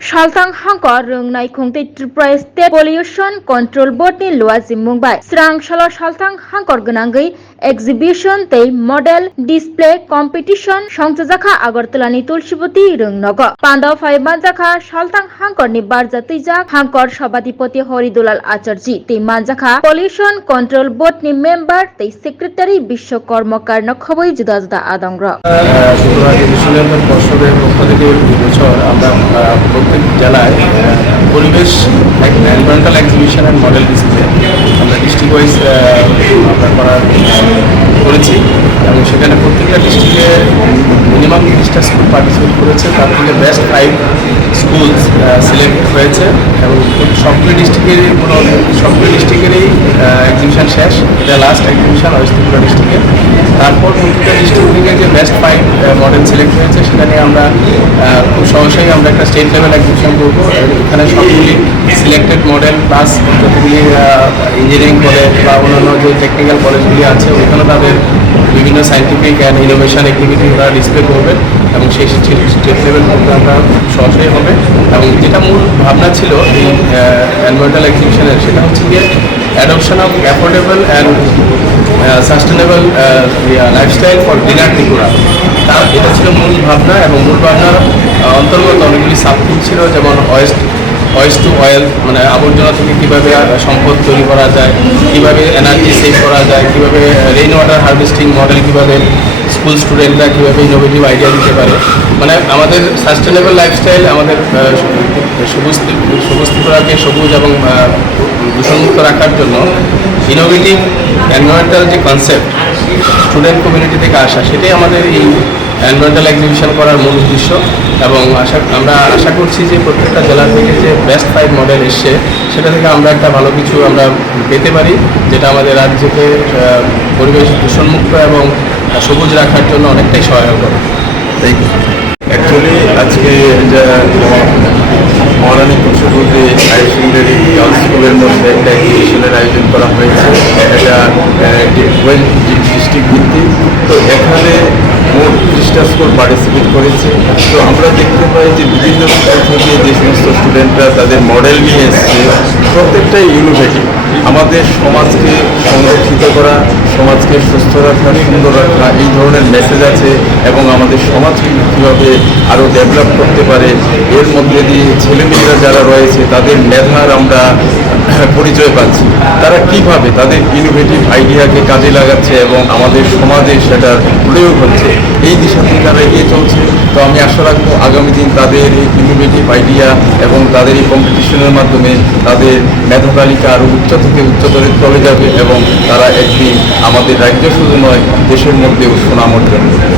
Saltang hangkor rung nai khungtei Tripura State Pollution Control Board ni luazi mungbai srang salo saltang hangkor gonangui exhibition tei model display competition songchajaka Agartala ni Tulsipoti rung nogo Pandaw phai manjaka saltang hangkor ni barja tuijak hangkor sabadipoti Horidulal Acharji tei manjaka Pollution Control Board ni member tei secretary Bishwakarma Karna khoboi juda juda adongrok প্রত্যেক জেলায় পরিবেশ environmental exhibition and model display আমরা district wise আমরা করেছি এবং সেখানে প্রত্যেকটা ডিস্ট্রিক্টে মিনিমাম 30টা স্কুল পার্টিসিপেট করেছে। তার থেকে বেস্ট 5 স্কুল সিলেক্ট হয়েছে এবং সবগুলি ডিস্ট্রিক্টেরই এক্সিবিশন শেষ। এটা লাস্ট এক্সিবিশন ওয়েস্ট ত্রিপুরা ডিস্ট্রিক্টে। তারপর প্রত্যেকটা ডিস্ট্রিক্ট থেকে যে বেস্ট 5 মডেল সিলেক্ট হয়েছে সেখানে আমরা খুব সহজেই আমরা একটা স্টেট লেভেল এক্সিবিশন করবো। এখানে সবগুলি সিলেক্টেড মডেল প্লাস যতগুলি ইঞ্জিনিয়ারিং কলেজ বা অন্যান্য যে টেকনিক্যাল কলেজগুলি আছে ওইখানে তাদের বিভিন্ন সায়েন্টিফিক অ্যান্ড ইনোভেশন অ্যাক্টিভিটি ওরা ডিসপ্লে করবে এবং সেই স্টেট লেভেল প্রোগ্রামটা সহজেই হবে। এবং যেটা মূল ভাবনা ছিল এই এনভায়রনমেন্টাল এক্সিবিশনের সেটা হচ্ছে গিয়ে adoption of affordable and sustainable lifestyle for greener Tripura. এটা ছিল মূল ভাবনা এবং মূল ভাবনার অন্তর্গত অনেকগুলি সাবথিম ছিল, যেমন ওয়েস্ট টু অয়েল, মানে আবর্জনা থেকে কীভাবে সম্পদ তৈরি করা যায়, কীভাবে এনার্জি সেভ করা যায়, কীভাবে রেইন ওয়াটার হারভেস্টিং মডেল, কীভাবে স্কুল স্টুডেন্টরা কীভাবে ইনোভেটিভ আইডিয়া দিতে পারে, মানে আমাদের সাস্টেনেবল লাইফস্টাইল, আমাদের সবুজ ত্রিপুরাকে সবুজ এবং দূষণমুক্ত রাখার জন্য ইনোভেটিভ এনভায়রনমেন্টাল যে কনসেপ্ট স্টুডেন্ট কমিউনিটি থেকে আসা, সেটাই আমাদের এই এনভায়রনমেন্টাল এক্সিবিশন করার মূল উদ্দেশ্য। এবং আমরা আশা করছি যে প্রত্যেকটা জেলা থেকে যে বেস্ট 5 মডেল এসছে সেটা থেকে আমরা একটা ভালো কিছু আমরা পেতে পারি, যেটা আমাদের রাজ্যকে পরিবেশ দূষণমুক্ত এবং সবুজ রাখার জন্য অনেকটাই সহায়ক হবে। অ্যাকচুয়ালি আজকে মহারানী তুলসীপতি হায়ার সেকেন্ডারি গার্লস স্কুলের মধ্যে একটা এক্সিবিশনের আয়োজন করা হয়েছে। এটা ডিস্ট্রিক্ট ভিত্তিক। তো এখানে মোট 30টা স্কুল পার্টিসিপেট করেছে। তো আমরা দেখতে পাই যে বিভিন্ন স্কুল থেকে যে সমস্ত স্টুডেন্টরা তাদের মডেল নিয়ে এসছে প্রত্যেকটাই ইনোভেটিভ। আমাদের সমাজকে সংরক্ষিত করা, সমাজকে সুস্থ রাখা, সুন্দর রাখা, এই ধরনের মেসেজ আছে এবং আমাদের সমাজকে কীভাবে আরও ডেভেলপ করতে পারে এর মধ্যে দিয়ে ছেলেমেয়েরা যারা রয়েছে তাদের মেধার আমরা পরিচয় পাচ্ছি। তারা কিভাবে তাদের ইনোভেটিভ আইডিয়াকে কাজে লাগাচ্ছে এবং আমাদের সমাজে সেটার প্রয়োগ হচ্ছে, এই দিশাতে তারা এগিয়ে চলছে। তো আমি আশা রাখবো আগামী দিন তাদের এই ইনোভেটিভ আইডিয়া এবং তাদের এই কম্পিটিশনের মাধ্যমে তাদের মেধা তালিকা আরও উচ্চ থেকে উচ্চতরে চলে যাবে এবং তারা একদিন আমাদের রাজ্য শুধু নয় দেশের মধ্যেও সুনাম অর্জন করবে।